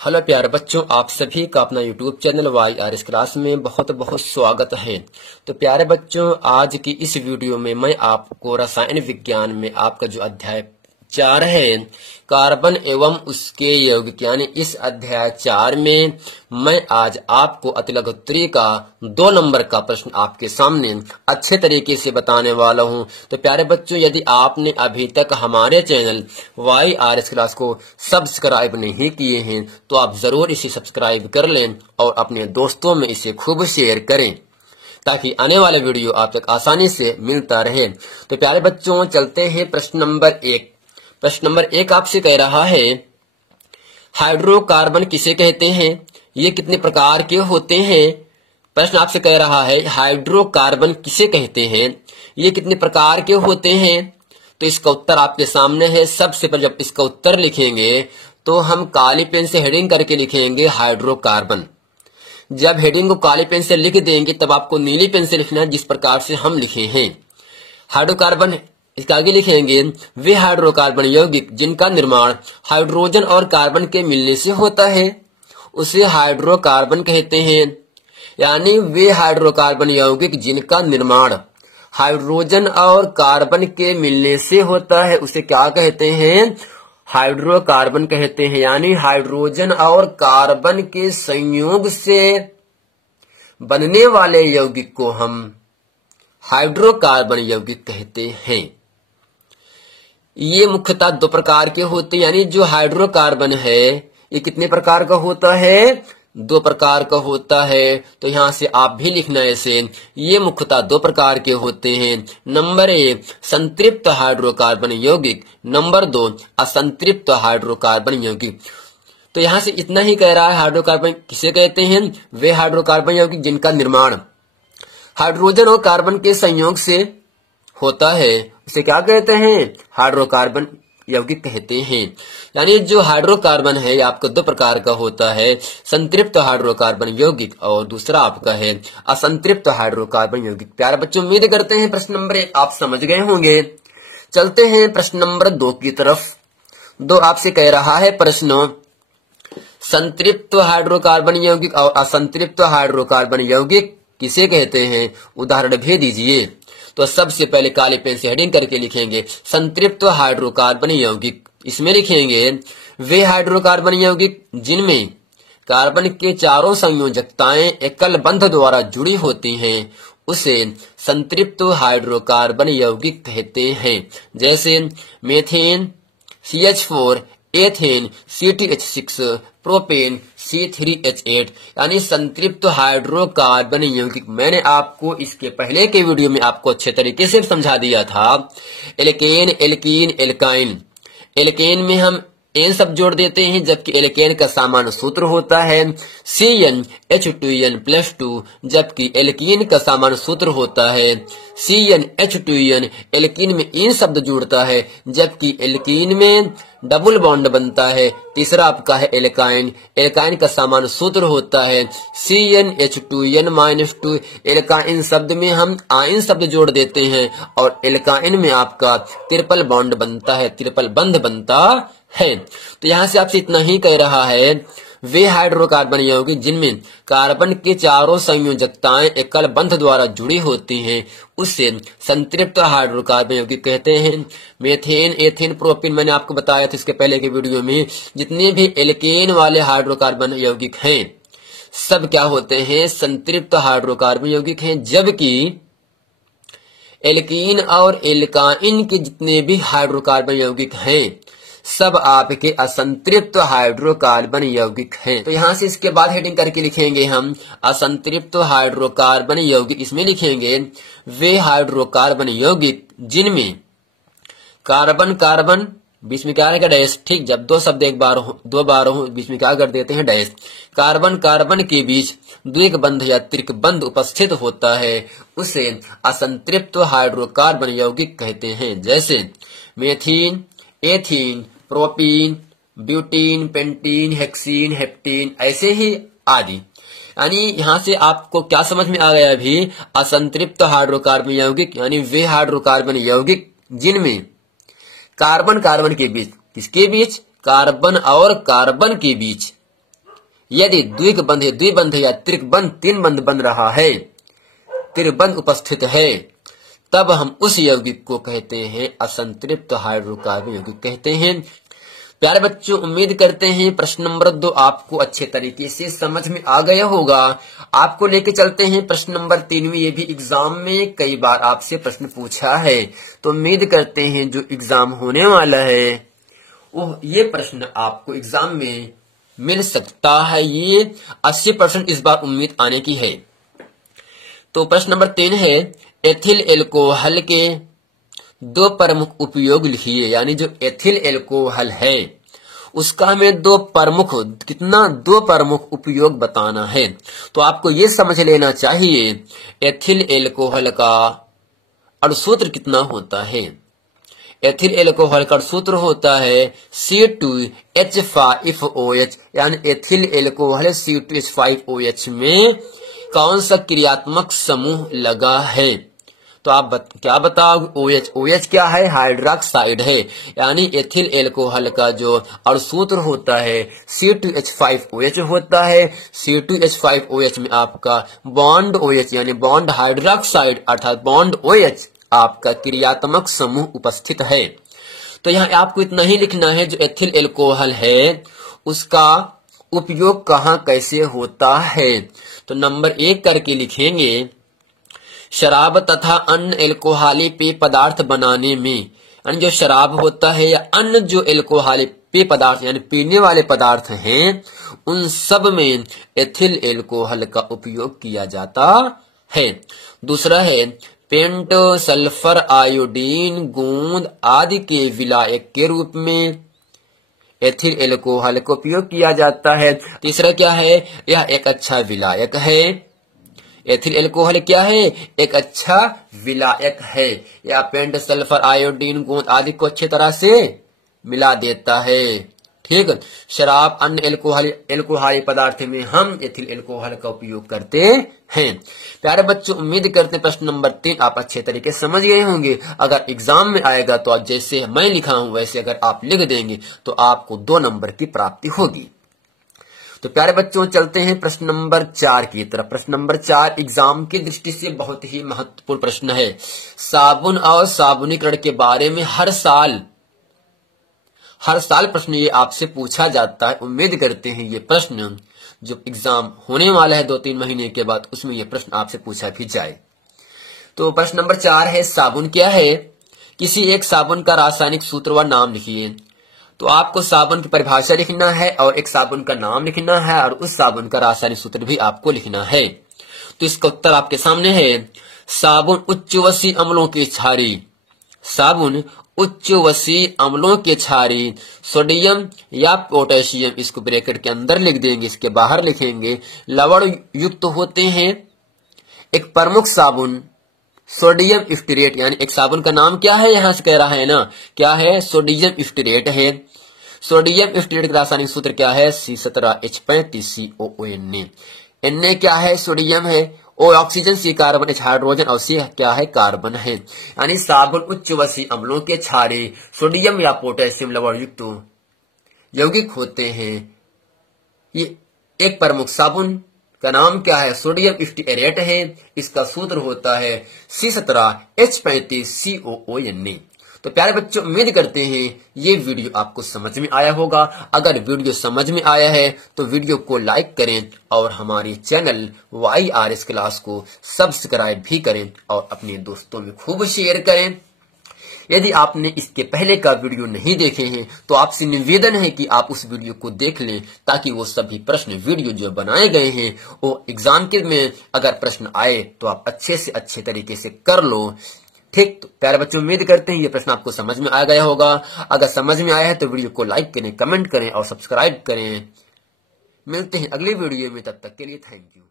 Hello प्यारे बच्चों, आप सभी का अपना यूट्यूब चैनल YRS क्लास में बहुत बहुत स्वागत है। तो प्यारे बच्चों, आज की इस वीडियो में मैं आपको रसायन विज्ञान में आपका जो अध्याय 4 है, कार्बन एवं उसके यौगिक, यानी इस अध्याय 4 में मैं आज आपको अतिलघुत्री का 2 नंबर का प्रश्न आपके सामने अच्छे तरीके से बताने वाला हूं। तो प्यारे बच्चों, यदि आपने अभी तक हमारे चैनल YRS क्लास को सब्सक्राइब नहीं किए हैं तो आप जरूर इसे सब्सक्राइब कर लें और अपने दोस्तों में इसे खूब शेयर करें ताकि आने वाला वीडियो आप तक आसानी से मिलता रहे। तो प्यारे बच्चों, चलते हैं प्रश्न नंबर 1। प्रश्न नंबर 1 आपसे कह रहा है, हाइड्रोकार्बन किसे कहते हैं, ये कितने प्रकार के होते हैं। प्रश्न आपसे कह रहा है, हाइड्रोकार्बन किसे कहते हैं, ये कितने प्रकार के होते हैं। तो इसका उत्तर आपके सामने है। सबसे पहले जब इसका उत्तर लिखेंगे तो हम काली पेन से हेडिंग करके लिखेंगे हाइड्रोकार्बन। जब हेडिंग को काली पेन से लिख देंगे तब आपको नीली पेन से लिखना है, जिस प्रकार से हम लिखे हैं। हाइड्रोकार्बन, इसके आगे लिखेंगे वे हाइड्रोकार्बन यौगिक जिनका निर्माण हाइड्रोजन और कार्बन के मिलने से होता है, उसे हाइड्रोकार्बन कहते हैं। यानी वे हाइड्रोकार्बन यौगिक जिनका निर्माण हाइड्रोजन और कार्बन के मिलने से होता है, उसे क्या कहते हैं, हाइड्रोकार्बन कहते हैं। यानी हाइड्रोजन और कार्बन के संयोग से बनने वाले यौगिक को हम हाइड्रोकार्बन यौगिक कहते हैं। ये मुख्यतः 2 प्रकार के होते हैं। यानी जो हाइड्रोकार्बन है ये कितने प्रकार का होता है, 2 प्रकार का होता है। तो यहां से आप भी लिखना ऐसे, ये मुख्यतः 2 प्रकार के होते हैं। नंबर 1 संतृप्त हाइड्रोकार्बन यौगिक, नंबर 2 असंतृप्त हाइड्रोकार्बन यौगिक। तो यहां से इतना ही कह रहा है, हाइड्रोकार्बन किसे कहते हैं, वे हाइड्रोकार्बन यौगिक जिनका निर्माण हाइड्रोजन और कार्बन के संयोग से होता है, उसे क्या कहते हैं, हाइड्रोकार्बन यौगिक कहते हैं। यानी जो हाइड्रोकार्बन है ये आपका 2 प्रकार का होता है, संतृप्त हाइड्रोकार्बन यौगिक और दूसरा आपका है असंतृप्त हाइड्रोकार्बन यौगिक। प्यारे बच्चों, उम्मीद करते हैं प्रश्न नंबर 1 आप समझ गए होंगे। चलते हैं प्रश्न नंबर 2 की तरफ। 2 आपसे कह रहा है प्रश्न, संतृप्त हाइड्रोकार्बन यौगिक और असंतृप्त हाइड्रोकार्बन यौगिक किसे कहते हैं, उदाहरण भी दीजिए। तो सबसे पहले काले पेन से हेडिंग करके लिखेंगे संतृप्त हाइड्रोकार्बन यौगिक। इसमें लिखेंगे वे हाइड्रोकार्बन यौगिक जिनमें कार्बन के चारों संयोजकताएं एकल बंध द्वारा जुड़ी होती हैं, उसे संतृप्त हाइड्रोकार्बन यौगिक कहते हैं। जैसे methane CH4, ethane CTH6, propane C3H8, यानी संतृप्त हाइड्रोकार्बन यौगिक। मैंने आपको इसके पहले के वीडियो में आपको अच्छे तरीके से समझा दिया था। Alkene, alkene, alkyne. एल्केन में हम एन सब जोड़ देते हैं, जबकि एल्केन का सामान्य सूत्र होता है CnH2n+2, जबकि एल्कीन का सामान्य सूत्र होता है CnH2n। एल्कीन में इन शब्द जुड़ता है, जबकि एल्कीन में डबल बॉन्ड बनता है। तीसरा आपका है एल्काइन। एल्काइन का सामान्य सूत्र होता है CnH2n-2। एल्काइन शब्द में हम आयन शब्द जोड़ देते हैं और एल्काइन में आपका ट्रिपल बॉन्ड बनता है, ट्रिपल बंध बनता है। तो यहां से आपसे इतना ही कह रहा है, वे हाइड्रोकार्बन यौगिक जिनमें कार्बन के चारों संयोजकताएं एकल बंध द्वारा जुड़ी होती हैं, उसे संतृप्त हाइड्रोकार्बन यौगिक कहते हैं। मेथेन, एथेन, प्रोपेन मैंने आपको बताया था इसके पहले के वीडियो में। जितने भी एल्केन वाले हाइड्रोकार्बन यौगिक हैं सब क्या होते हैं, संतृप्त हाइड्रोकार्बन यौगिक हैं। जबकि एल्कीन और एल्काइन के जितने भी हाइड्रोकार्बन यौगिक हैं सब आपके असंतृप्त हाइड्रोकार्बन यौगिक हैं। तो यहां से इसके बाद हेडिंग करके लिखेंगे हम असंतृप्त हाइड्रोकार्बन यौगिक। इसमें लिखेंगे वे हाइड्रोकार्बन यौगिक जिनमें कार्बन कार्बन, बीच में क्या रहेगा, डैश। ठीक, जब 2 शब्द दो बार हो बीच में क्या कर देते हैं, डैश। कार्बन कार्बन के बीच द्विक बंध या त्रिक बंध उपस्थित होता है, उसे असंतृप्त हाइड्रोकार्बन यौगिक कहते हैं। जैसे methene, ethene, propene, butene, pentene, hexene, heptene, ऐसे ही आदि। यानी यहां से आपको क्या समझ में आ गया अभी, असंतृप्त हाइड्रोकार्बन यौगिक यानी वे हाइड्रोकार्बन यौगिक जिनमें कार्बन कार्बन के बीच, किसके बीच, कार्बन और कार्बन के बीच यदि द्विबंध या त्रिकबंध 3 बंध बन रहा है, त्रिबंध उपस्थित है, तब हम उस यौगिक को कहते हैं असंतृप्त हाइड्रोकार्बन यौगिक कहते हैं। प्यारे बच्चों, उम्मीद करते हैं प्रश्न नंबर 2 आपको अच्छे तरीके से समझ में आ गया होगा। आपको लेके चलते हैं प्रश्न नंबर 3 में। ये भी एग्जाम में कई बार आपसे प्रश्न पूछा है, तो उम्मीद करते हैं जो एग्जाम होने वाला है वो ये प्रश्न आपको एग्जाम में मिल सकता है। ये 80% इस बार उम्मीद आने की है। तो प्रश्न नंबर 3 है, एथिल एल्कोहल के 2 प्रमुख उपयोग लिखिए। यानी जो एथिल एल्कोहल है उसका हमें 2 प्रमुख उपयोग बताना है। तो आपको ये समझ लेना चाहिए एथिल एल्कोहल का अणुसूत्र कितना होता है। एथिल एल्कोहल का सूत्र होता है C2H5OH। यानी एथिल एल्कोहल C2H5OH में कौन सा क्रियात्मक समूह लगा है। तो आप क्या बताओगे? OH। OH क्या है? हाइड्रोक्साइड है। यानी एथिल एल्कोहल का जो अणुसूत्र होता है C2H5OH होता है। C2H5OH में आपका बॉन्ड OH यानी बॉन्ड हाइड्रोक्साइड अर्थात बॉन्ड OH आपका क्रियात्मक समूह उपस्थित है। तो यहाँ आपको इतना ही लिखना है, जो एथिल एल्कोहल है उसका उपयोग कहाँ कैसे होता है। तो नंबर 1 करके लिखेंगे, शराब तथा अन्य एल्कोहली पेय पदार्थ बनाने में। यानी जो शराब होता है या अन्य जो एल्कोहली पेय पदार्थ यानी पीने वाले पदार्थ हैं, उन सब में एथिल एल्कोहल का उपयोग किया जाता है। दूसरा है, पेंट सल्फर आयोडीन गोंद आदि के विलायक के रूप में एथिल एल्कोहल का उपयोग किया जाता है। तीसरा क्या है? यह एक अच्छा विलायक है। एथिल एल्कोहल क्या है? एक अच्छा विलायक है। या पेंट सल्फर आयोडीन गोंद आदि को अच्छी तरह से मिला देता है। ठीक, शराब अन्य एल्कोहली पदार्थ में हम एथिल एल्कोहल का उपयोग करते हैं। प्यारे बच्चों, उम्मीद करते हैं प्रश्न नंबर 3 आप अच्छे तरीके से समझ गए होंगे। अगर एग्जाम में आएगा तो आप जैसे मैं लिखा हूं वैसे अगर आप लिख देंगे तो आपको 2 नंबर की प्राप्ति होगी। तो प्यारे बच्चों, चलते हैं प्रश्न नंबर 4 की तरफ। प्रश्न नंबर 4 एग्जाम की दृष्टि से बहुत ही महत्वपूर्ण प्रश्न है। साबुन और साबुनीकरण के बारे में हर साल प्रश्न ये आपसे पूछा जाता है। उम्मीद करते हैं ये प्रश्न जो एग्जाम होने वाला है 2-3 महीने के बाद, उसमें ये प्रश्न आपसे पूछा भी जाए। तो प्रश्न नंबर 4 है, साबुन क्या है? किसी एक साबुन का रासायनिक सूत्र व नाम लिखिए। तो आपको साबुन की परिभाषा लिखना है और एक साबुन का नाम लिखना है और उस साबुन का रासायनिक सूत्र भी आपको लिखना है। तो इसका उत्तर आपके सामने है, साबुन उच्चवसीय अम्लों की क्षारी। साबुन उच्चवसीय अम्लों के क्षारी सोडियम या पोटेशियम, इसको ब्रैकेट के अंदर लिख देंगे, इसके बाहर लिखेंगे, लवण युक्त होते हैं। एक प्रमुख साबुन सोडियम स्टीरेट। यानी एक साबुन का नाम क्या है? यहां से कह रहा है ना, क्या है? सोडियम स्टीरेट है। सोडियम स्टीरेट का रासायनिक सूत्र क्या है? C17H35COONA। Na क्या है? सोडियम है। O oxygen, C carbon, H hydrogen और C क्या है? कार्बन है। यानी साबुन उच्चवसीय अम्लों के क्षारी सोडियम या पोटेशियम लवण युक्त यौगिक होते हैं। ये एक प्रमुख साबुन का नाम क्या है? सोडियम स्टीरेट है। इसका सूत्र होता है C17H35COONA। तो प्यारे बच्चों, उम्मीद करते हैं ये वीडियो आपको समझ में आया होगा। अगर वीडियो समझ में आया है तो वीडियो को लाइक करें और हमारे चैनल YRS क्लास को सब्सक्राइब भी करें और अपने दोस्तों में खूब शेयर करें। यदि आपने इसके पहले का वीडियो नहीं देखे हैं तो आपसे निवेदन है कि आप उस वीडियो को देख लें, ताकि वो सभी प्रश्न वीडियो जो बनाए गए हैं वो एग्जाम के में अगर प्रश्न आए तो आप अच्छे से अच्छे तरीके से कर लो। ठीक, तो प्यारे बच्चों, उम्मीद करते हैं ये प्रश्न आपको समझ में आ गया होगा। अगर समझ में आया है तो वीडियो को लाइक करें, कमेंट करें और सब्सक्राइब करें। मिलते हैं अगली वीडियो में, तब तक के लिए थैंक यू।